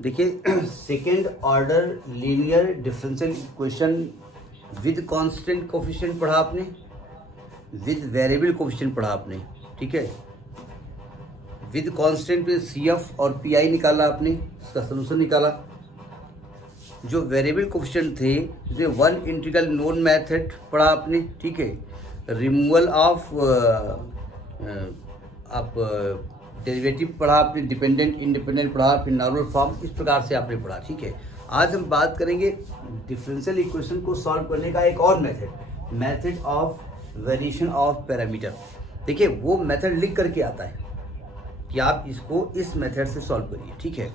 देखिए second order linear differential equation with constant coefficient पढ़ा आपने, विद वेरिएबल कोफिशिएंट पढ़ा आपने, ठीक है। विद कांस्टेंट पे CF और PI निकाला आपने, इसका सलूशन निकाला। जो वेरिएबल कोफिशिएंट थे जैसे वन इंटीग्रल नोन मेथड पढ़ा आपने, ठीक है। रिमूवल ऑफ आप डेरिवेटिव पढ़ा आपने, डिपेंडेंट इंडिपेंडेंट पढ़ा, फिर नॉर्मल फॉर्म, इस प्रकार से आपने पढ़ा, ठीक है। आज हम बात करेंगे डिफरेंशियल इक्वेशन को सॉल्व करने का एक और method of variation of parameter. देखिए वो मेथड लिख करके आता है कि आप इसको इस मेथड से सॉल्व करिए, ठीक है।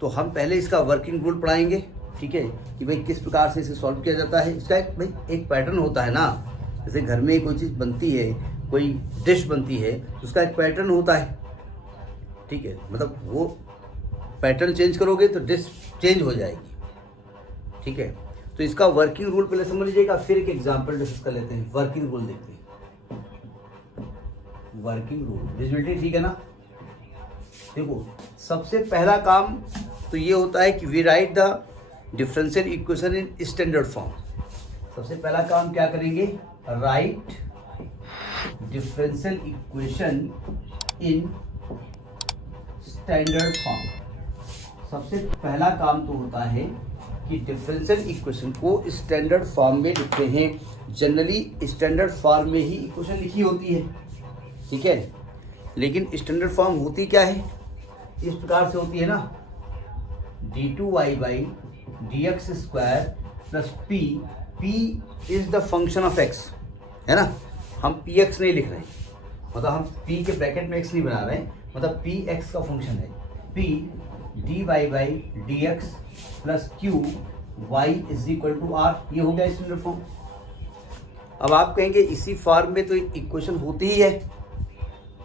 तो हम पहले इसका वर्किंग रूल पढ़ाएंगे, ठीक है, कि भाई किस प्रकार से इसे सॉल्व किया जाता है। इसका एक पैटर्न होता है ना, जैसे घर में कोई चीज़ बनती है, कोई डिश बनती है, उसका एक पैटर्न होता है, ठीक है। मतलब वो पैटर्न चेंज करोगे तो डिश चेंज हो जाएगी, ठीक है। तो इसका वर्किंग रूल पहले समझ लीजिएगा, फिर एक एग्जांपल डिस्कस कर लेते हैं। वर्किंग रूल देखते हैं। वर्किंग रूल विजिबिलिटी ठीक है ना। देखो सबसे पहला काम तो ये होता है कि we write the differential equation in standard form. सबसे पहला काम क्या करेंगे, write differential equation in standard form. सबसे पहला काम तो होता है कि डिफरेंशियल इक्वेशन को स्टैंडर्ड फॉर्म में लिखते हैं। जनरली स्टैंडर्ड फॉर्म में ही इक्वेशन लिखी होती है, ठीक है। लेकिन स्टैंडर्ड फॉर्म होती क्या है, इस प्रकार से होती है ना, d2y dx square plus p is the function of x, है ना। हम px नहीं लिख रहे हैं, मतलब हम p के ब्रैकेट में x नहीं बना रहे हैं, मतलब p x का फंक्शन है। p dy dx plus q y is equal to r, ये हो गया स्टैंडर्ड फॉर्म। अब आप कहेंगे इसी फॉर्म में तो इक्वेशन होती ही है,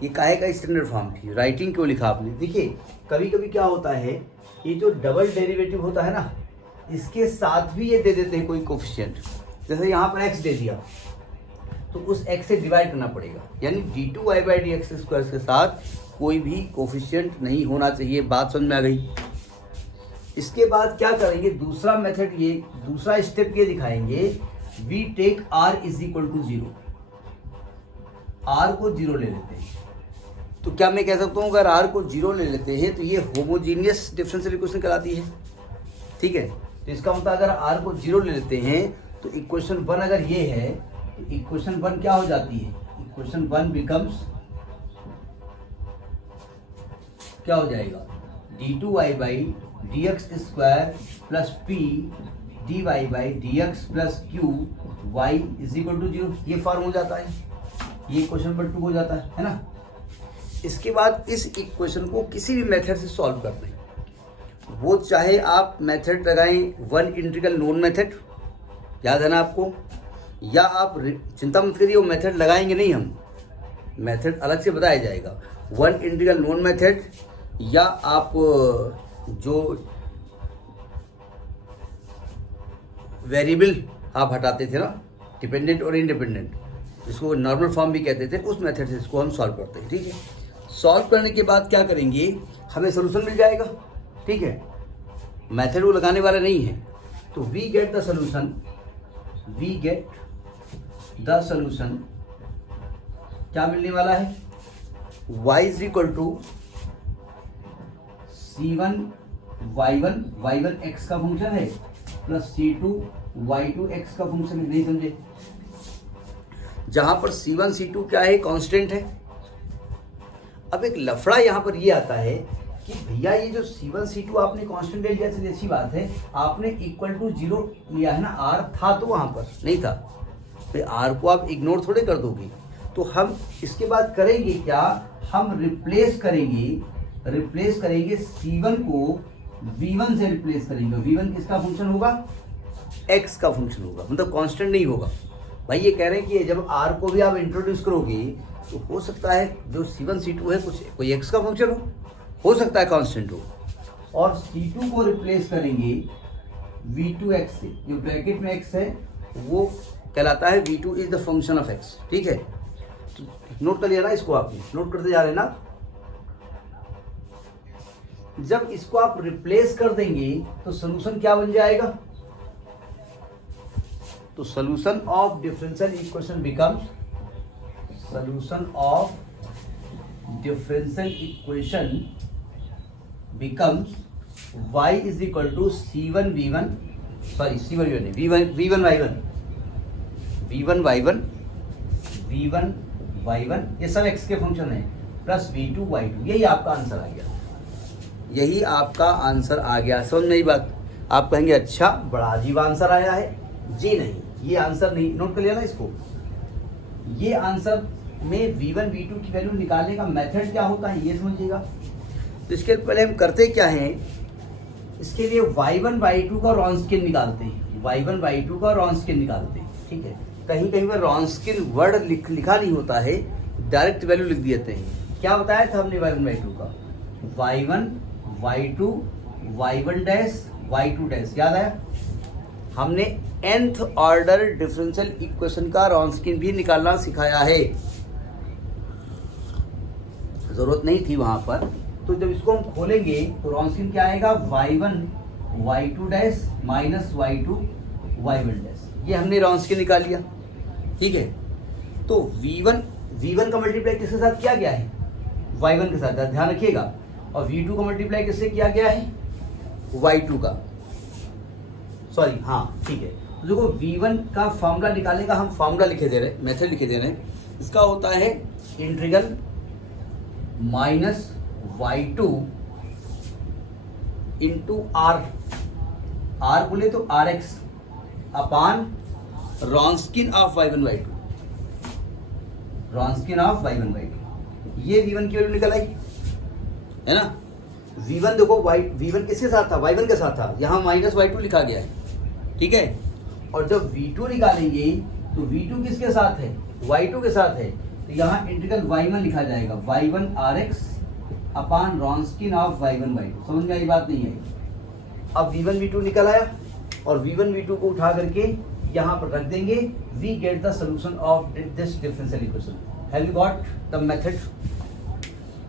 ये काहे का स्टैंडर्ड फॉर्म थी, राइटिंग क्यों लिखा आपने। देखिए कभी कभी क्या होता है, ये जो डबल डेरिवेटिव होता है ना, इसके साथ भी ये दे देते हैं कोई कोफिशिएंट। जैसे यहाँ पर x दे दिया तो उस x से डिवाइड करना पड़ेगा, यानी d2y dx स्क्वायर के साथ कोई भी कोफिशिएंट नहीं होना चाहिए। बात समझ में आ गई। इसके बाद क्या करेंगे, दूसरा मेथड, ये दूसरा स्टेप ये दिखाएंगे, we take r is equal to 0, r को 0 ले लेते हैं। तो क्या मैं कह सकता हूँ, अगर r को 0 ले लेते हैं तो ये होमोजीनियस डिफरेंशियल इक्वेशन कहलाती है, ठीक है। तो इसका मतलब अगर r को 0 ले लेते हैं तो इक्वेशन 1 अगर ये है तो इक्वेशन 1 क्या हो जाती है, इक्वेशन 1 बिकम्स क्या हो जाएगा, d2y dx square plus p dy dx plus q y is equal to 0, ये फॉर्म हो जाता है, ये इक्वेशन नंबर 2 हो जाता है ना। इसके बाद इस इक्वेशन को किसी भी मेथड से सॉल्व करना है, वो चाहे आप मेथड लगाएं वन इंटीग्रल नोन मेथड, याद है ना आपको, या आप चिंता मत करिए वो मेथड लगाएंगे नहीं, हम मेथड अलग से बताया जाएगा। वन इंटीग्रल नोन मेथड, या आप जो वेरिएबल आप हटाते थे ना, डिपेंडेंट और इंडिपेंडेंट, इसको नॉर्मल फॉर्म भी कहते थे, उस मेथड से इसको हम सॉल्व करते हैं, ठीक है। सॉल्व करने के बाद क्या करेंगे, हमें सोल्यूशन मिल जाएगा, ठीक है। मेथड वो लगाने वाला नहीं है, तो we get the solution, we get the solution क्या मिलने वाला है, y is equal to c1 y1 x का फंक्शन है प्लस c2 y2 x का फंक्शन है। नहीं समझे, जहां पर c1 c2 क्या है, कांस्टेंट है। अब एक लफड़ा यहाँ पर ये आता है कि भैया ये जो c1 c2 आपने कांस्टेंट ले लिया, चलिए अच्छी बात है, आपने इक्वल टू 0 लिया है ना, r था तो वहाँ पर नहीं था, तो r को आप इग्नोर थोड़े कर दोगे। तो हम इसके बाद करेंगे क्या, हम रिप्लेस करेंगे c1 को v1 से रिप्लेस करेंगे। v1 किसका फंक्शन होगा, x का फंक्शन होगा, मतलब कांस्टेंट नहीं होगा। भाई ये कह रहे हैं कि जब r को भी आप इंट्रोड्यूस करोगे तो हो सकता है जो c1 c2 है कोई x का फंक्शन हो सकता है कांस्टेंट हो, और c2 को रिप्लेस करेंगे v2x से, जो ब्रैकेट में x है वो कहलाता है v2 is the function of x, ठीक है। तो नोट कर लिया ना, इसको आपने नोट करते जा रहे हैं ना। जब इसको आप रिप्लेस कर देंगे तो सोल्यूशन क्या बन जाएगा? तो solution of differential equation becomes y is equal to c1 v1 sorry c1 v1 v1 y1 ये सब x के फंक्शन है प्लस v2 y2। यही आपका आंसर आ गया, यही आपका आंसर आ गया। समझ में आई बात? आप कहेंगे अच्छा बड़ा अजीब आंसर आया है। जी नहीं, ये आंसर नहीं, नोट कर लिया ना इसको। ये आंसर में v1 v2 की वैल्यू निकालने का मेथड क्या होता है ये समझिएगा। तो इसके पहले हम करते क्या हैं, इसके लिए y1 y2 का रॉन्स्किन निकालते हैं, y1 y2 का रॉन्स्किन निकालते हैं। ठीक है, कहीं कहीं पर रॉन्स्किन वर्ड लिखा नहीं होता है, डायरेक्ट वैल्यू लिख देते हैं। क्या बताया था हमने y1 y2 का? y1 y2 y1 dash y2 dash, याद आया? हमने nth ऑर्डर डिफरेंशियल इक्वेशन का रॉन्स्किन भी निकालना सिखाया है, जरूरत नहीं थी वहां पर। तो जब इसको हम खोलेंगे तो रॉन्स्किन क्या आएगा? y1 y2 dash minus y2 y1 dash. ये हमने रॉन्स्किन निकाल लिया। ठीक है, तो v1 का मल्टीप्लाई किसके साथ किया गया है? y1 के साथ, ध्यान रखिएगा। और v2 का मल्टीप्लाई किससे किया गया है? y2 का, सॉरी हाँ ठीक है। तो देखो v1 का फॉर्मूला निकालने का हम फॉर्मूला लिखे दे रहे हैं, मेथड लिखे दे रहे हैं। इसका होता है integral minus y2 into r बोले तो rx upon Wronskian of y1 y2, Wronskian of y1 y2। ये v1 की वैल्यू निकल आई है ना। v1 देखो v1 किसके साथ था? y1 के साथ था, यहाँ माइनस y2 लिखा गया है। ठीक है, और जब v2 निकालेंगे तो v2 किसके साथ है? y2 के साथ है, तो यहाँ इंटीग्रल y1 लिखा जाएगा, y1 rx upon Wronskian of y1 y2। समझ में आई बात नहीं आई? अब v1 v2 निकल आया और v1 v2 को उठा करके यहाँ पर रख देंगे। We get the solution of this differential equation. Have you got the method?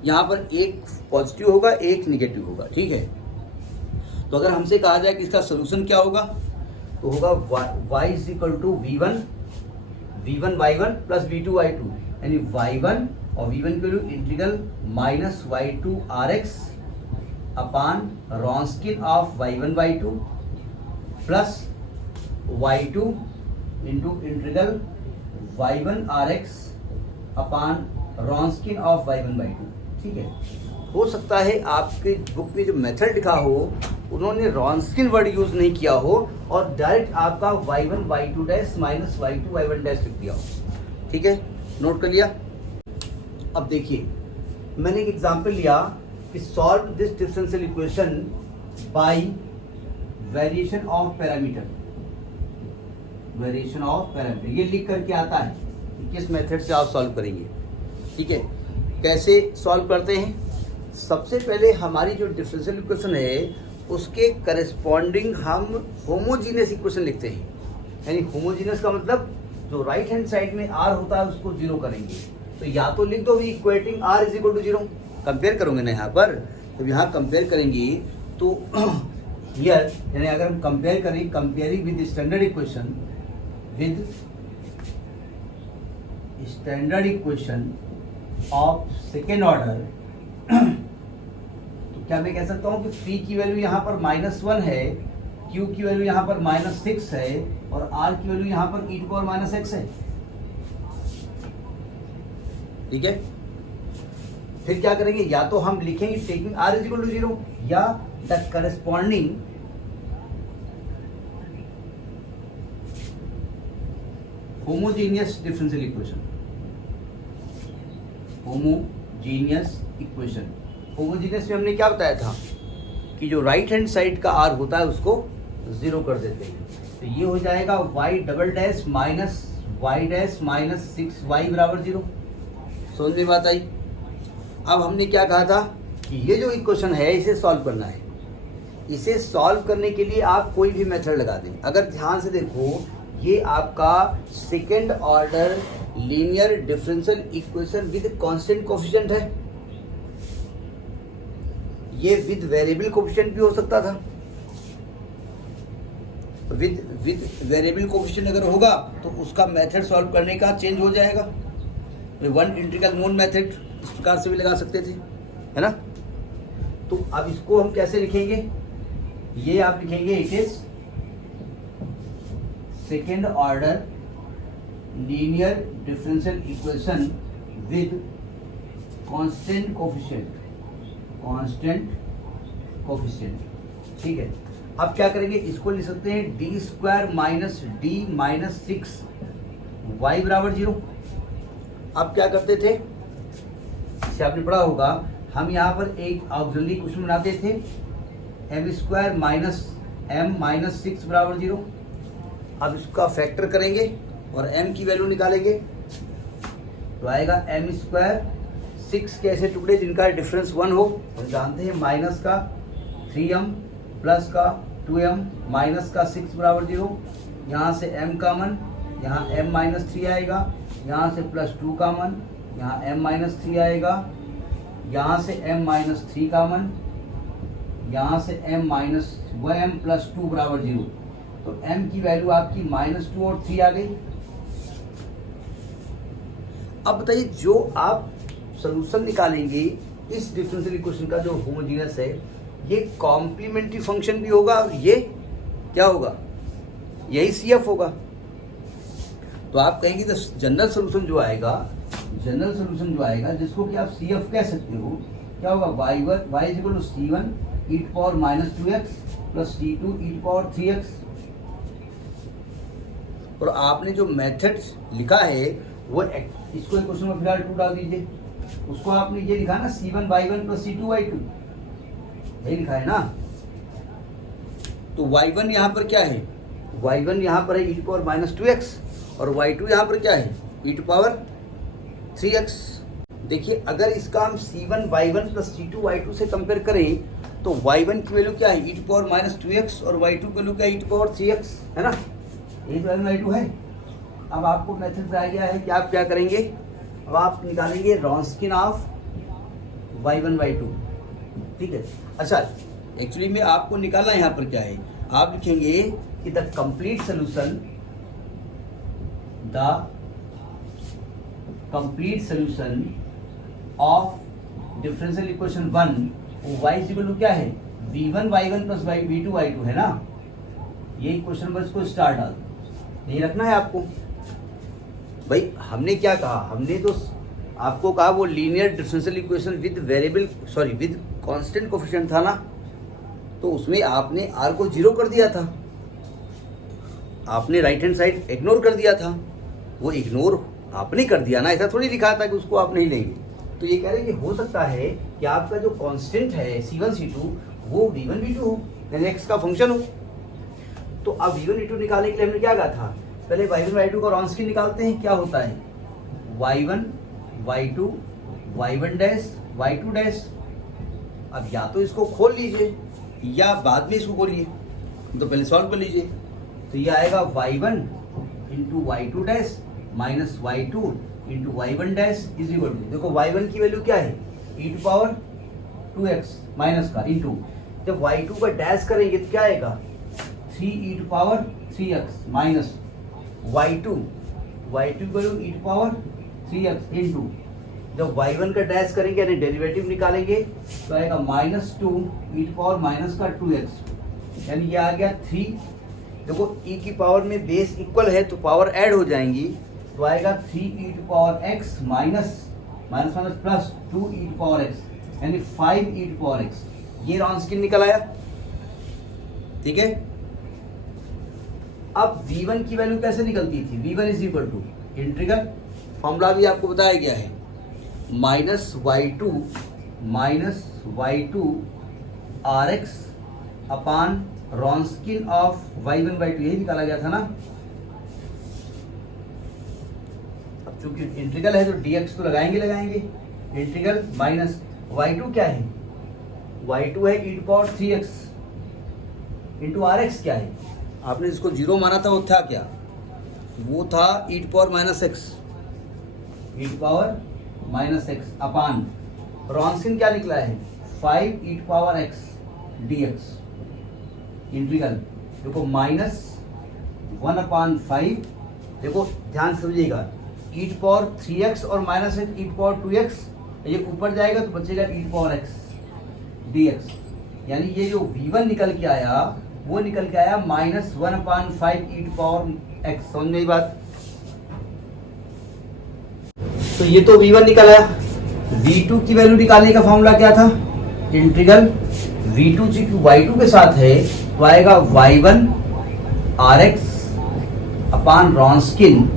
यहाँ पर एक पॉजिटिव होगा, एक निगेटिव होगा। ठीक है, तो अगर हमसे कहा जाए कि इसका सोल्यूशन क्या होगा, तो होगा y is equal to v1 y1 plus v2 y2, यानी y1 और v1 की value integral minus y2 rx upon Wronskian of y1 y2 plus y2 into integral y1 rx upon Wronskian of y1 y2। ठीक है, हो सकता है आपके book में जो मेथड लिखा हो उन्होंने रॉन्स्किन वर्ड यूज नहीं किया हो और डायरेक्ट आपका y1 y2 dash minus y2 y1 dash लिख दिया हो। ठीक है, नोट कर लिया। अब देखिए, मैंने एक एग्जांपल लिया कि solve this differential equation by variation of parameter. Variation of parameter ये लिख करके आता है कि किस मेथड से आप सॉल्व करेंगे। ठीक है, कैसे सॉल्व करते हैं? सबसे पहले हमारी जो डिफरेंशियल इक्वेशन है उसके करस्पॉन्डिंग हम होमोजीनियस इक्वेशन लिखते हैं। यानी होमोजीनियस का मतलब जो राइट हैंड साइड में r होता है उसको जीरो करेंगे। तो या तो लिख दो equating r is equal to zero, compare करोगे ना यहाँ पर। तो यहाँ कंपेयर करेंगे तो हियर यानी अगर हम कंपेयर करें, comparing with standard equation, with standard equation of second order, तो क्या मैं कह सकता हूँ कि पी की वैल्यू यहाँ पर -1 है, क्यू की वैल्यू यहाँ पर -6 है और आर की वैल्यू यहाँ पर e⁻x है। ठीक है, फिर क्या करेंगे? या तो हम लिखेंगे taking r is equal to 0 या the corresponding homogeneous differential equation. Homogeneous equation, homogeneous में हमने क्या बताया था कि जो राइट हैंड साइड का r होता है उसको 0 कर देते हैं। तो ये हो जाएगा y double dash minus y dash minus 6y बराबर 0। समझ में बात आई? अब हमने क्या कहा था कि ये जो इक्वेशन है इसे सॉल्व करना है। इसे सॉल्व करने के लिए आप कोई भी मेथड लगा दें। अगर ध्यान से देखो, ये आपका second order linear differential equation with constant coefficient है। ये विद वेरिएबल कोफिशिएंट भी हो सकता था। विद वेरिएबल कोफिशिएंट अगर होगा तो उसका मेथड सॉल्व करने का चेंज हो जाएगा। वन इंटीग्रल नोन मेथड इस प्रकार से भी लगा सकते थे, है ना। तो अब इसको हम कैसे लिखेंगे, ये आप लिखेंगे it is second order linear differential equation with constant coefficient. ठीक है, अब क्या करेंगे, इसको लिख सकते हैं D square minus D minus 6 Y बराबर 0। अब क्या करते थे, इसे आपने पढ़ा होगा, हम यहाँ पर एक ऑक्सिलरी क्वेश्चन बनाते थे, M square minus M minus 6 बराबर 0। अब इसका फैक्टर करेंगे और m की वैल्यू निकालेंगे तो आएगा एम स्क्वायर 6 के ऐसे टुकड़े जिनका डिफरेंस 1 हो, हम जानते हैं माइनस का 3m प्लस का 2m माइनस का 6 बराबर 0। यहाँ से m कॉमन, यहाँ m माइनस 3 आएगा, यहाँ से प्लस 2 कॉमन, यहाँ m माइनस 3 आएगा, यहाँ से m माइनस 3 कॉमन, यहाँ से m माइनस 1m प्लस 2 बराबर 0। तो m की वैल्यू आपकी -2 और 3 आ गई। अब बताइए, जो आप सॉल्यूशन निकालेंगे इस डिफरेंशियल इक्वेशन का जो होमोजीनियस है, ये कॉम्प्लीमेंट्री फंक्शन भी होगा और ये क्या होगा, यही CF होगा। तो आप कहेंगे तो जनरल सोल्यूशन जो आएगा जिसको कि आप CF कह सकते हो, क्या होगा, y equal to C1 e to power -2x plus C2 e to power 3x। और आपने जो मेथड लिखा है वो इसको क्वेश्चन में फिलहाल 2 डाल दीजिए, उसको आपने ये लिखा ना C1 y1 plus C2 y2, यही लिखा है ना। तो y1 यहाँ पर क्या है, y1 यहाँ पर है e to power -2x और y2 यहाँ पर क्या है e to power 3x। देखिए, अगर इसका हम C1 y1 plus C2 y2 से कंपेयर करें तो y1 की वैल्यू क्या है e to power -2x और y2 की वैल्यू क्या है e to power 3x, है ना, यही तो y2 है। अब आपको मेथड बताया गया है कि आप क्या करेंगे, अब आप निकालेंगे रॉन्स्किन ऑफ y1 y2। ठीक है, अच्छा एक्चुअली में आपको निकालना यहाँ पर क्या है, आप लिखेंगे कि the complete solution of differential equation 1 y equal to क्या है v1 y1 plus v2 y2, है ना। ये क्वेश्चन नंबर इसको स्टार डाल नहीं रखना है आपको। भाई हमने क्या कहा, हमने तो आपको कहा वो linear differential equation with constant coefficient था ना, तो उसमें आपने r को 0 कर दिया था, आपने राइट हैंड साइड इग्नोर कर दिया था। वो इग्नोर आपने कर दिया ना, ऐसा थोड़ी लिखा था कि उसको आप नहीं लेंगे। तो ये कह रहे हैं कि हो सकता है कि आपका जो कांस्टेंट है C1 C2 वो v1 v2 हो, यानी x का फंक्शन हो। तो अब v1 v2 निकालने के लिए हमने क्या कहा था, पहले y1 y2 का रॉन्स्किन निकालते हैं, क्या होता है y1 y2 y1 dash y2 dash. अब या तो इसको खोल लीजिए या बाद में इसको खोलिए, तो पहले सॉल्व कर लीजिए। तो ये आएगा y1 into y2 dash minus y2 into y1 dash is equal to, देखो y1 की वैल्यू क्या है e to power 2x minus का इंटू, जब y2 का डैश करेंगे तो क्या आएगा 3 e to power 3x minus y2 की value e to power 3x into, जब y1 का डैश करेंगे यानी डेरिवेटिव निकालेंगे तो आएगा -2 e टू पावर माइनस का 2x, यानी ये आ गया 3। देखो e की पावर में बेस इक्वल है तो पावर ऐड हो जाएंगी, तो आएगा 3 e to power x minus plus 2 e to power x यानी 5 e टू पावर x। ये रॉन्स्किन निकल आया, ठीक है। अब v1 की वैल्यू कैसे निकलती थी, v1 is equal to integral, formula भी आपको बताया गया है, -y2 rx upon Wronskian of y1 y2, यही निकाला गया था ना। अब चूंकि इंटीग्रल है तो dx तो लगाएंगे। इंटीग्रल माइनस y2 क्या है, y2 है e to power 3x into rx क्या है, आपने जिसको 0 माना था वो था क्या, वो था e टू पावर -x अपान रॉन्स्किन क्या निकला है 5 e power x dx integral देखो -1/5, देखो ध्यान से समझिएगा, e पावर 3x और माइनस e पावर 2x, ये ऊपर जाएगा तो बचेगा e पावर x dx, यानी ये जो v1 निकल के आया वो निकल के आया -1/5 e पावर x। समझ में बात? तो ये तो v1 निकल आया। v2 की वैल्यू निकालने का फॉर्मूला क्या था? इंटीग्रल v2 चूंकि y2 के साथ है तो आएगा y1 rx upon Wronskian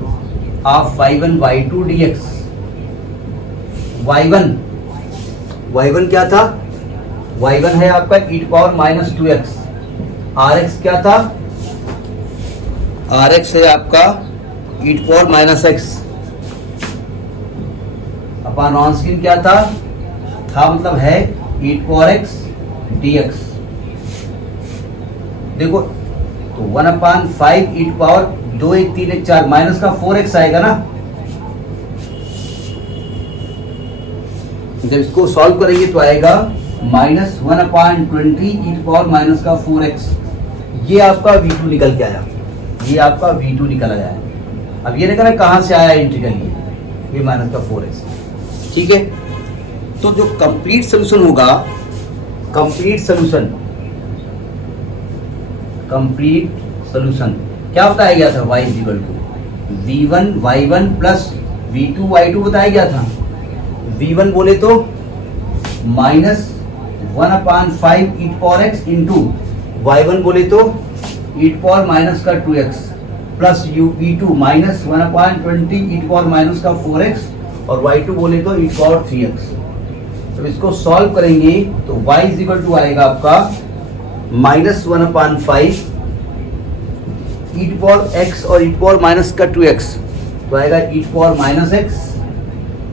of y1 y2 dx। y1 क्या था? y1 है आपका e पावर -2x, rx क्या था? rx है आपका e पावर -x अपॉन रॉन्स्किन क्या था मतलब है e पावर x dx। देखो तो 1/5 e पावर 2 1 3 1 4 माइनस का 4x आएगा ना। जब इसको सॉल्व करेंगे तो आएगा -1/20 e पावर माइनस का 4x। ये आपका v2 निकल के आया, ये आपका v2 निकल आया है। अब ये देखना कहां से आया इंटीग्रल, ये माइनस का 4x। ठीक है, तो जो कंप्लीट सोल्यूशन होगा, कंप्लीट सोल्यूशन क्या बताया गया था? y equal to v1 y1 plus v2 y2 बताया गया था। v1 बोले तो -1/5 e power x into y1 बोले तो e पावर माइनस का 2x plus v2 -1/20 e power minus का 4x और y2 बोले तो e पावर 3x। तो इसको सॉल्व करेंगे तो y इज इक्वल टू आएगा आपका -1/5 e पावर x और e पावर माइनस का 2x, तो आएगा e पावर -x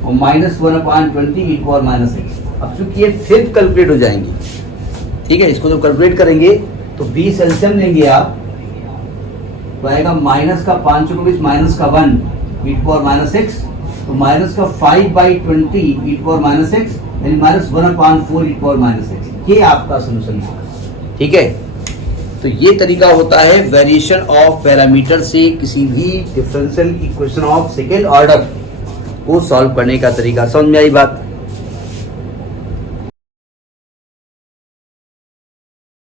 और -1/20 e पावर -x। अब चूंकि ये फिर कैलकुलेट हो जाएंगे, ठीक है, इसको जब कैलकुलेट करेंगे तो 20 एलसीएम लेंगे आप, तो आएगा माइनस का 5 24 माइनस का 1 e पावर -x, तो माइनस का 5/20 e पावर -x यानी -1/4 e पावर -x। ये आपका सोल्यूशन है। ठीक है, तो ये तरीका होता है वेरिएशन ऑफ पैरामीटर से किसी भी differential equation of second order को सॉल्व करने का तरीका। समझ में आई बात?